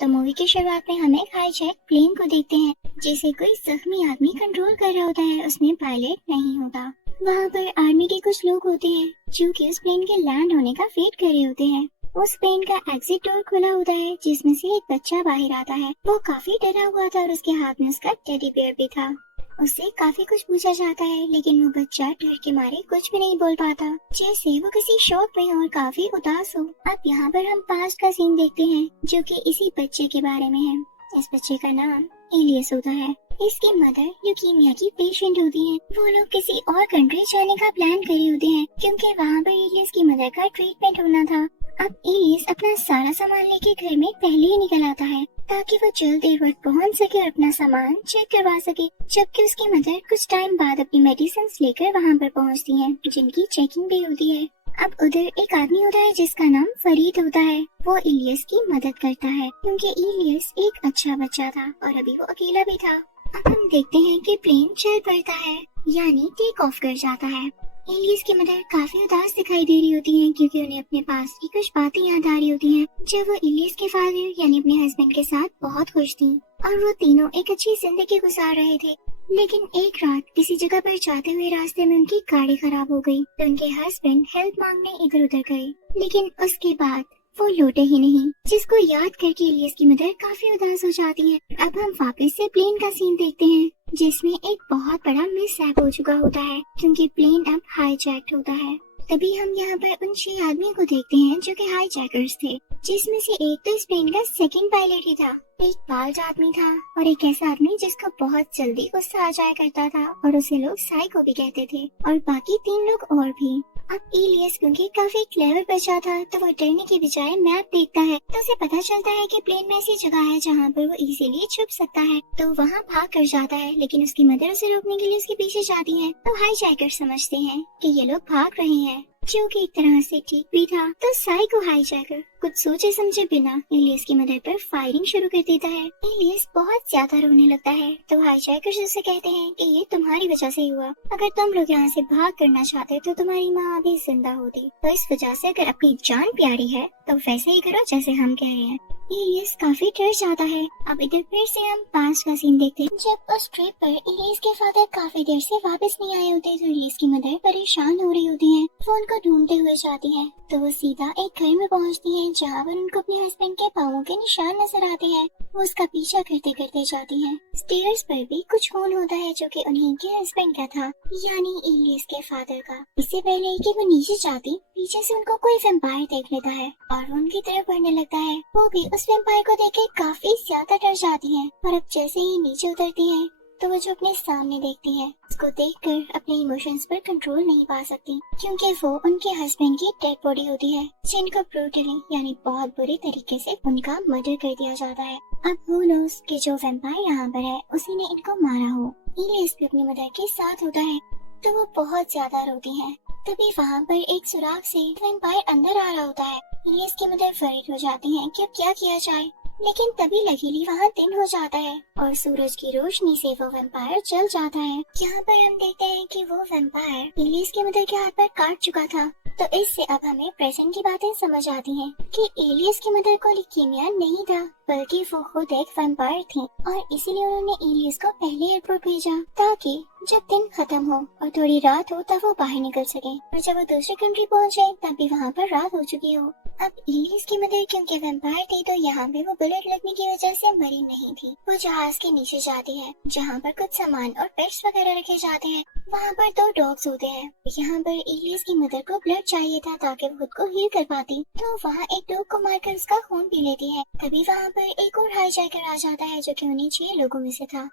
तो मूवी की शुरुआत में हम एक हाईजैक प्लेन को देखते हैं जिसे कोई जख्मी आदमी कंट्रोल कर रहा होता है। उसमें पायलट नहीं होता। वहाँ पर आर्मी के कुछ लोग होते हैं जो कि उस प्लेन के लैंड होने का वेट कर रहे होते हैं। उस प्लेन का एग्जिट डोर खुला होता है जिसमें से एक बच्चा बाहर आता है। वो काफी डरा हुआ था और उसके हाथ में उसका टेडी बियर भी था। उससे काफी कुछ पूछा जाता है लेकिन वो बच्चा डर के मारे कुछ भी नहीं बोल पाता, जैसे वो किसी शौक में हो और काफी उदास हो। अब यहाँ पर हम पास्ट का सीन देखते हैं जो कि इसी बच्चे के बारे में है। इस बच्चे का नाम एलियस होता है। इसकी मदर ल्यूकीमिया की पेशेंट होती हैं। वो लोग किसी और कंट्री जाने का प्लान करे होते हैं क्योंकि वहाँ पर एलियस की मदर का ट्रीटमेंट होना था। अब एलियस अपना सारा सामान लेके घर में पहले ही निकल आता है ताकि वो जल्द एयरपोर्ट पहुंच सके और अपना सामान चेक करवा सके, जबकि उसकी मदर कुछ टाइम बाद अपनी मेडिसिन लेकर वहाँ पर पहुँचती है जिनकी चेकिंग भी होती है। अब उधर एक आदमी होता है जिसका नाम फरीद होता है। वो इलियस की मदद करता है क्योंकि इलियस एक अच्छा बच्चा था और अभी वो अकेला भी था। अब हम देखते हैं कि प्लेन चल पड़ता है यानी टेक ऑफ कर जाता है। इलियस की मदर काफी उदास दिखाई दे रही होती हैं क्योंकि उन्हें अपने पास की कुछ बातें याद आ रही होती हैं जब वो इलियस के फादर यानी अपने हस्बैंड के साथ बहुत खुश थी और वो तीनों एक अच्छी जिंदगी गुजार रहे थे। लेकिन एक रात किसी जगह पर जाते हुए रास्ते में उनकी गाड़ी खराब हो गई तो उनके हस्बैंड हेल्प मांगने इधर उधर गए, लेकिन उसके बाद वो लौटे ही नहीं, जिसको याद करके इलियस की मदर काफी उदास हो जाती है। अब हम वापस से प्लेन का सीन देखते हैं जिसमें एक बहुत बड़ा मिसहैप हो चुका होता है क्योंकि प्लेन अब हाईजैक्ड होता है। तभी हम यहाँ पर उन 6 आदमियों को देखते हैं जो कि हाईजैकर्स थे, जिसमें से एक तो इस प्लेन का सेकंड पायलट ही था। एक बाल्ड आदमी था और एक ऐसा आदमी जिसको बहुत जल्दी गुस्सा आ जाया करता था और उसे लोग साइको भी कहते थे, और बाकी 3 लोग और भी। अब इलियस क्योंकि काफी क्लेवर बचा था तो वो डरने के बजाय मैप देखता है तो उसे पता चलता है कि प्लेन में ऐसी जगह है जहाँ पर वो इजीली छुप सकता है, तो वहाँ भाग कर जाता है। लेकिन उसकी मदर उसे रोकने के लिए उसके पीछे जाती है तो हाईजैकर समझते हैं कि ये लोग भाग रहे हैं, जो कि एक तरह से ठीक भी था। तो साइको हाईजैकर कुछ सोचे समझे बिना इलियस की मदर पर फायरिंग शुरू कर देता है। इलियस बहुत ज्यादा रोने लगता है तो हाईजैकर उसे कहते हैं कि ये तुम्हारी वजह से हुआ, अगर तुम लोग यहाँ से भाग करना चाहते तो तुम्हारी माँ अभी जिंदा होती, तो इस वजह से अगर अपनी जान प्यारी है तो वैसे ही करो जैसे हम कह रहे हैं। इलियस काफी डर जाता है। अब इधर फिर से हम पास का सीन देखते हैं जब उस ट्रिप पर इलियस के फादर काफी देर से वापस नहीं आए होते तो इलियस की मदर परेशान हो रही होती है। वो उनको ढूंढते हुए जाती है तो वो सीधा एक घर में पहुंचती है जहाँ पर उनको अपने हस्बैंड के पाँवों के निशान नजर आते हैं। वो उसका पीछा करते करते जाती है। स्टेयर्स पर भी कुछ खून होता है जो कि उन्हीं के हस्बैंड का था यानी इलियस के फादर का। इससे पहले कि वो नीचे जाती पीछे से उनको कोई वैम्पायर देख लेता है और वो उनकी तरफ बढ़ने लगता है। वो भी उस वैम्पायर को देख के काफी ज्यादा डर जाती है और अब जैसे ही नीचे उतरती है तो वो जो अपने सामने देखती है उसको देखकर अपने इमोशंस पर कंट्रोल नहीं पा सकती क्योंकि वो उनके हस्बैंड की डेड बॉडी होती है जिनको ब्रूटली यानी बहुत बुरी तरीके से उनका मर्डर कर दिया जाता है। अब हु नोस कि जो वैम्पायर यहाँ पर है उसी ने इनको मारा हो। इलियस भी अपनी मदर के साथ होता है तो वो बहुत ज्यादा रोती है। तभी वहाँ पर एक सुराग से वैम्पायर अंदर आ रहा होता है। इलियस की मदर वरीड हो जाती है कि अब क्या किया जाए, लेकिन तभी लकीली वहाँ दिन हो जाता है और सूरज की रोशनी से वो वैम्पायर जल जाता है। यहाँ पर हम देखते हैं कि वो वैम्पायर इलियस की मदर के हाथ पर काट चुका था, तो इससे अब हमें प्रेजेंट की बातें समझ आती हैं कि एलियस की मदर को ल्यूकीमिया नहीं था बल्कि वो खुद एक वैम्पायर थी और इसीलिए उन्होंने एलियस को पहले एयरपोर्ट भेजा ताकि जब दिन खत्म हो और थोड़ी रात हो तब वो बाहर निकल सके, और जब वो दूसरी कंट्री पहुंचे तब भी वहाँ पर रात हो चुकी हो। अब एलियस की मदर क्योंकि वैम्पायर थी तो यहाँ पे वो बुलेट लगने की वजह से मरी नहीं थी। वो जहाज के नीचे जाती है जहाँ पर कुछ सामान और पेट्स वगैरह रखे जाते हैं। वहाँ पर 2 डॉग्स होते हैं। यहाँ पर एलियस की मदर को ब्लड चाहिए था ताकि वो खुद को हील कर पाती, तो वहाँ एक डॉग को मारकर उसका खून पी लेती है। तभी वहाँ पर एक और हाईजैकर आ जाता है जो कि उन्हीं 6 लोगों में से था।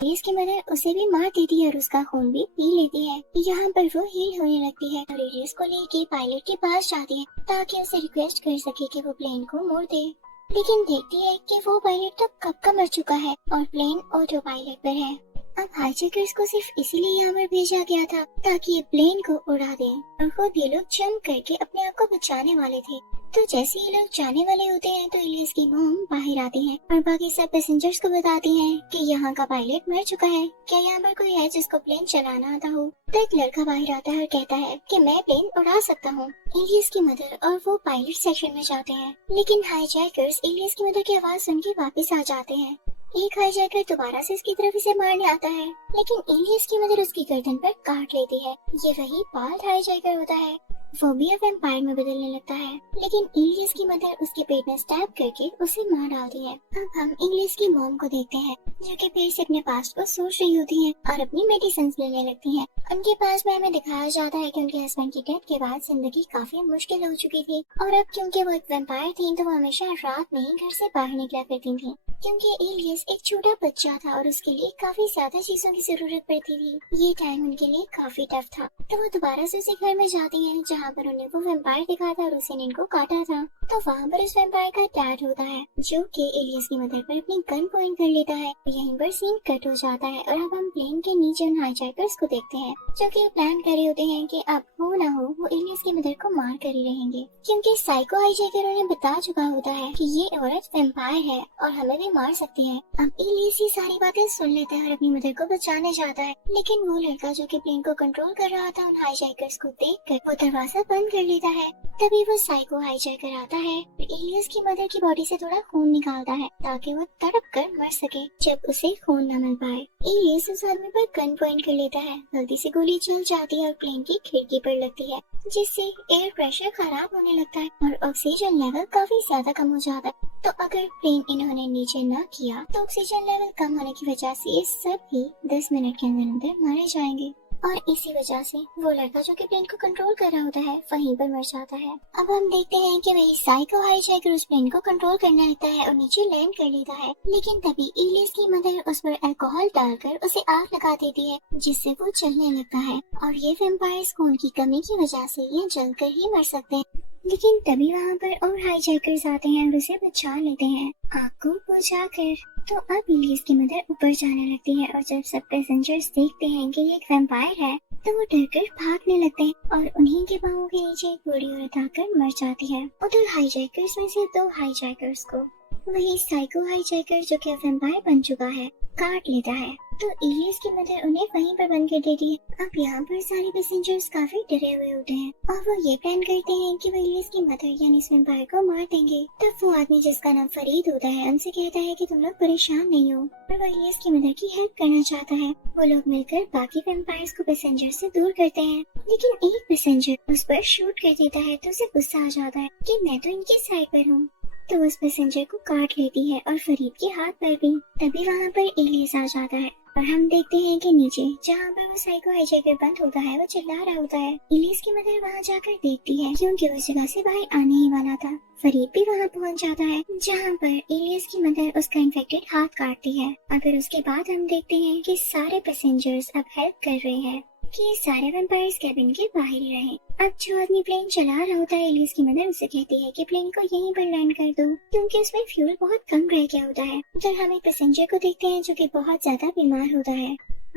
एलियस की मदर उसे भी मार देती है और उसका खून भी पी लेती है। यहाँ पर वो हील होने लगती है और एलियस को लेके पायलट के पास जाती है ताकि उसे रिक्वेस्ट कर सके कि वो प्लेन को मोड़ दे, लेकिन देखती है कि वो पायलट तो कब का मर चुका है और प्लेन ऑटो पायलट पर है। अब हाईजैकर्स को सिर्फ इसीलिए यहाँ पर भेजा गया था ताकि ये प्लेन को उड़ा दे और खुद ये लोग जंप करके अपने आप को बचाने वाले थे। तो जैसे ये लोग जाने वाले होते हैं तो इलियस की मॉम बाहर आती है और बाकी सब पैसेंजर्स को बताती हैं कि यहाँ का पायलट मर चुका है, क्या यहाँ पर कोई है जिसको प्लेन चलाना आता हो। तो एक लड़का बाहर आता है और कहता है कि मैं प्लेन उड़ा सकता हूँ। इलियस की मदर और वो पायलट सेक्शन में जाते हैं, लेकिन हाईजैकर्स इलियस की मदर की आवाज सुन के वापिस आ जाते हैं। एक हाईजैकर दोबारा से उसकी तरफ इसे मारने आता है, लेकिन इलियस की मदर उसकी गर्दन पर काट लेती है। ये वही बाल्ड हाईजैकर होता है। वो भी अब वैम्पायर में बदलने लगता है, लेकिन इलियस की मदर उसके पेट में स्टैब करके उसे मार डालती है। अब हम इलियस की मॉम को देखते हैं जो कि फिर से अपने पास्ट को सोच रही होती हैं और अपनी मेडिसिन लेने लगती हैं। उनके पास में हमें दिखाया जाता है कि उनके हस्बैंड की डेथ के बाद जिंदगी काफी मुश्किल हो चुकी थी और अब क्योंकि वो एक वैम्पायर थी तो वो हमेशा रात में ही घर से बाहर निकला करती थी, क्योंकि इलियस एक छोटा बच्चा था और उसके लिए काफी ज्यादा चीजों की जरूरत पड़ती थी। ये टाइम उनके लिए काफी टफ था, तो वो दोबारा से उसे घर में जाती हैं जहाँ पर उन्हें वो वैम्पायर दिखा था और उसे इनको काटा था। तो वहाँ पर उस वैम्पायर का डैड होता है जो कि इलियस की मदर पर अपनी गन पॉइंट कर लेता है। यहीं पर सीन कट हो जाता है और अब हम प्लेन के नीचे उन हाईजैकर्स को देखते हैं जो कि प्लान कर रहे होते हैं कि अब हो ना हो वो इलियस की मदर को मार कर ही रहेंगे, क्योंकि साइको हाईजैकर उन्हें बता चुका होता है कि ये औरत वैम्पायर है और हमें भी मार सकती है। अब इलियस ये सारी बातें सुन लेता है और अपनी मदर को बचाने जाता है, लेकिन वो लड़का जो कि प्लेन को कंट्रोल कर रहा था उन हाईजैकर्स को देखकर वो दरवाजा बंद कर लेता है। तभी वो साइको हाईजैकर आता है और इलियस की मदर की बॉडी से थोड़ा खून निकालता है ताकि वो तड़प कर मर सके जब उसे खून न मिल पाए। इलियस उस आदमी पर गन पॉइंट कर लेता है, गलती से गोली चल जाती है और प्लेन की खिड़की पर लगती है, जिससे एयर प्रेशर खराब होने लगता है और ऑक्सीजन लेवल काफी ज्यादा कम हो जाता है। तो अगर प्लेन इन्होंने नीचे न किया तो ऑक्सीजन लेवल कम होने की वजह से ये सब ही 10 मिनट के अंदर अंदर मारे जाएंगे और इसी वजह से वो लड़का जो कि प्लेन को कंट्रोल कर रहा होता है वहीं पर मर जाता है। अब हम देखते हैं कि वही साइको हाईजैकर उस प्लेन को कंट्रोल करने लगता है और नीचे लैंड कर लेता है, लेकिन तभी इलियस की मदर उस पर अल्कोहल डालकर उसे आग लगा देती है जिससे वो जलने लगता है और ये वैम्पायर्स खून की कमी की वजह से ये जलकर ही मर सकते हैं। लेकिन तभी वहाँ पर और हाईजैकर्स आते हैं और उसे बचा लेते हैं आग को बुझा कर। तो अब इलियस की मदर ऊपर जाने लगती है और जब सब पैसेंजर्स देखते हैं कि ये एक वैम्पायर है तो वो डरकर भागने लगते हैं और उन्हीं के पाँवों के नीचे एक बूढ़ी औरत आकर मर जाती है। उधर हाईजैकर्स में से 2 हाईजैकर्स को वही साइको हाईजैकर जो कि वैम्पायर बन चुका है काट लेता है, तो इलियस की मदर उन्हें वहीं पर बंद कर देती है। अब यहाँ पर सारे पैसेंजर्स काफी डरे हुए होते हैं और वो ये प्लान करते हैं कि वो इलियस की मदर यानी इस वैम्पायर को मार देंगे। तब वो आदमी जिसका नाम फरीद होता है उनसे कहता है कि तुम लोग परेशान नहीं हो और वो इलियस की मदर की हेल्प करना चाहता है। वो लोग मिलकर बाकी वैम्पायर्स को पैसेंजर से दूर करते हैं, लेकिन एक पैसेंजर उस पर शूट कर देता है तो उसे गुस्सा आ जाता है कि मैं तो इनकी साइड पर हूँ, तो उस पैसेंजर को काट लेती है और फरीद के हाथ पर भी। तभी वहाँ पर इलियस आ जाता है और हम देखते हैं कि नीचे जहाँ पर वो साइको हाईजैकर बंद होता है वो चिल्ला रहा होता है। इलियस की मदर वहाँ जाकर देखती है क्योंकि वो जगह से बाहर आने ही वाला था। फरीद भी वहाँ पहुँच जाता है जहाँ पर इलियस की मदर उसका इन्फेक्टेड हाथ काटती है और फिर उसके बाद हम देखते हैं कि सारे पैसेंजर्स अब हेल्प कर रहे हैं कि सारे वैम्पायर्स कैबिन के बाहर ही रहें। अब जो आदमी प्लेन चला रहा होता है इलियस की मदर उसे कहती है कि प्लेन को यहीं पर लैंड कर दो क्योंकि उसमें फ्यूल बहुत कम रह गया होता है। उधर हम एक पैसेंजर को देखते हैं जो कि बहुत ज्यादा बीमार होता है।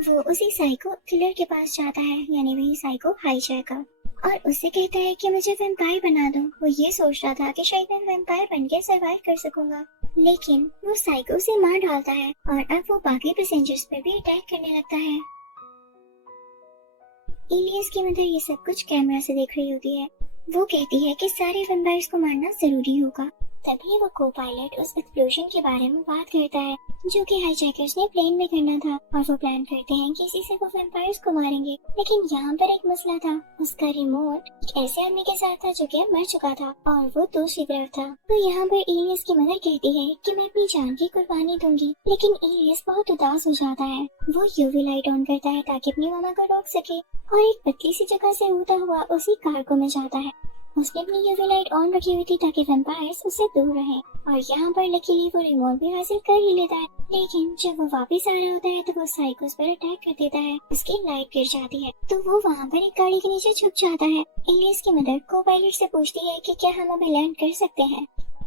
वो उसी साइको किलर के पास जाता है यानी वही साइको हाईजैकर और उससे कहता है कि मुझे वैम्पायर बना दो। वो ये सोच रहा था कि शायद मैं वैम्पायर बनकर सरवाइव कर सकूंगा, लेकिन वो साइको से मार डालता है और अब वो बाकी पैसेंजर्स पर भी अटैक करने लगता है। इलियस की मदर ये सब कुछ कैमरा से देख रही होती है। वो कहती है कि सारे वैम्पायर्स को मारना जरूरी होगा। तभी वो को पायलट उस एक्सप्लोजन के बारे में बात करता है जो कि हाईजैकर्स ने प्लेन में करना था और वो प्लान करते हैं कि इसी से वो वैम्पायर्स को मारेंगे। लेकिन यहाँ पर एक मसला था, उसका रिमोट एक ऐसे आदमी के साथ था जो कि मर चुका था और वो दूसरी तरफ था। तो यहाँ पर इलियस की मदर कहती है कि मैं अपनी जान की कुर्बानी दूंगी, लेकिन इलियस बहुत उदास हो जाता है। वो यूवी लाइट ऑन करता है ताकि अपनी मामा को रोक सके और एक पतली सी जगह से होता हुआ उसी कार्गो में जाता है। उसने अपनी यूवी लाइट ऑन रखी हुई थी ताकि वैम्पायर्स उससे दूर रहें और यहाँ पर लकीली वो रिमोट भी हासिल कर ही लेता है। लेकिन जब वो वापस आ रहा होता है तो वो साइकोस पर अटैक कर देता है, उसकी लाइट गिर जाती है तो वो वहाँ पर एक गाड़ी के नीचे छुप जाता है। इलियस की मदर को पायलट से पूछती है कि क्या हम अभी लैंड कर सकते हैं।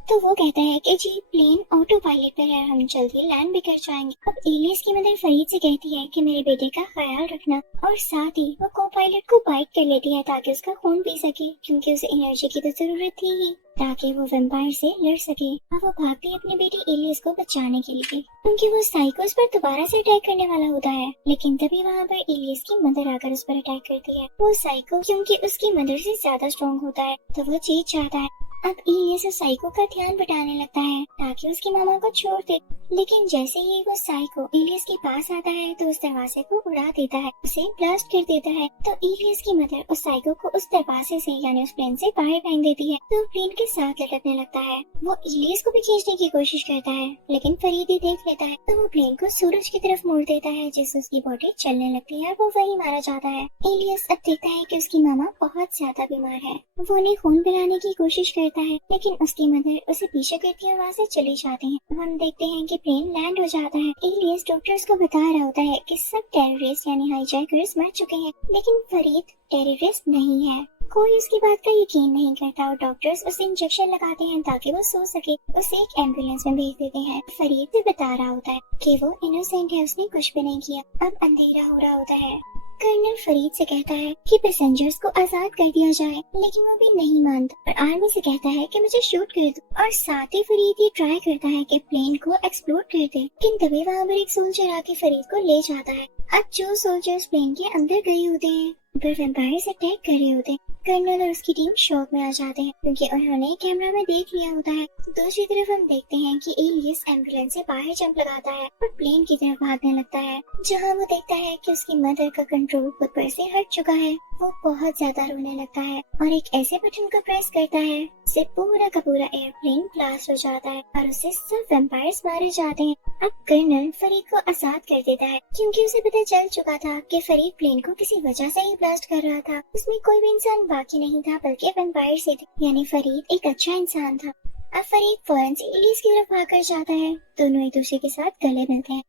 तो वो कहता है कि जी प्लेन ऑटो पायलट पर है, हम जल्दी लैंड भी कर जाएंगे। अब इलियस की मदर फरीद से कहती है कि मेरे बेटे का ख्याल रखना, और साथ ही वो को पायलट को बाइक कर लेती है ताकि उसका खून पी सके, क्योंकि उसे एनर्जी की तो जरूरत थी ही ताकि वो वैम्पायर से लड़ सके। और वो भागती है अपने बेटे इलियस को बचाने के लिए, क्योंकि वो साइकोस पर दोबारा से अटैक करने वाला होता है। लेकिन तभी वहाँ पर इलियस की मदर आकर उस पर अटैक करती है। वो साइको क्योंकि उसकी मदर से ज्यादा स्ट्रॉन्ग होता है तो वो जीत जाता है। अब इलियस उस साइको का ध्यान बटाने लगता है ताकि उसकी मामा को छोड़ दे, लेकिन जैसे ही वो साइको इलियस के पास आता है तो उस दरवाजे को उड़ा देता है, उसे ब्लास्ट कर देता है। तो इलियस की मदर उस साइको को उस दरवाजे से यानी उस प्लेन से बाहर फेंक देती है, तो प्लेन के साथ लटकने लगता है। वो इलियस को भी खींचने की कोशिश करता है, लेकिन फरीद ही देख लेता है तो वो प्लेन को सूरज की तरफ मोड़ देता है, जिससे उसकी बॉडी चलने लगती है, वो वही मारा जाता है। इलियस अब देखता है कि उसकी मामा बहुत ज्यादा बीमार है। वो उन्हें खून पिलाने की कोशिश करता है, लेकिन उसकी मदर उसे पीछे करती है, वहाँ से चले जाते हैं। हम देखते हैं कि प्लेन लैंड हो जाता है। इलियस डॉक्टर्स को बता रहा होता है कि सब टेररिस्ट यानी हाईजैकर्स मर चुके हैं, लेकिन फरीद टेररिस्ट नहीं है। कोई उसकी बात का यकीन नहीं करता और डॉक्टर्स उसे इंजेक्शन लगाते हैं ताकि वो सो सके। उसे एक एम्बुलेंस में भेज देते हैं। फरीद भी बता रहा होता है कि वो इनोसेंट है, उसने कुछ भी नहीं किया। अब अंधेरा हो रहा होता है। कर्नल फरीद से कहता है कि पैसेंजर्स को आजाद कर दिया जाए, लेकिन वो भी नहीं मानता और आर्मी से कहता है कि मुझे शूट कर दो। और साथ ही फरीद ये ट्राई करता है कि प्लेन को एक्सप्लोड कर दे, लेकिन तभी वहाँ पर एक सोल्जर आके फरीद को ले जाता है। अब जो सोल्जर्स प्लेन के अंदर गए होते हैं पर वैम्पायर्स अटैक कर रहे होते हैं। कर्नल और उसकी टीम शॉक में आ जाते हैं क्योंकि उन्होंने कैमरा में देख लिया होता है। दूसरी तरफ हम देखते हैं कि इलियस एम्बुलेंस से बाहर जंप लगाता है और प्लेन की तरफ भागने लगता है, जहां वो देखता है कि उसकी मदर का कंट्रोल खुद पर से हट चुका है। वो बहुत ज्यादा रोने लगता है और एक ऐसे बटन को प्रेस करता है जिससे पूरा का पूरा एयरप्लेन ब्लास्ट हो जाता है और उससे सब वैम्पायर्स मारे जाते हैं। अब कर्नल फरीद को आजाद कर देता है क्योंकि उसे पता चल चुका था कि फरीद प्लेन को किसी वजह से ही ब्लास्ट कर रहा था। उसमें कोई भी इंसान बाकी नहीं था बल्कि वैम्पायर से थे, यानी फरीद एक अच्छा इंसान था। अब फरीद फौरन से इलियस की तरफ भागकर जाता है। दोनों एक दूसरे के साथ गले मिलते हैं।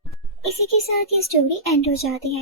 इसी के साथ ये स्टोरी एंड हो जाती है।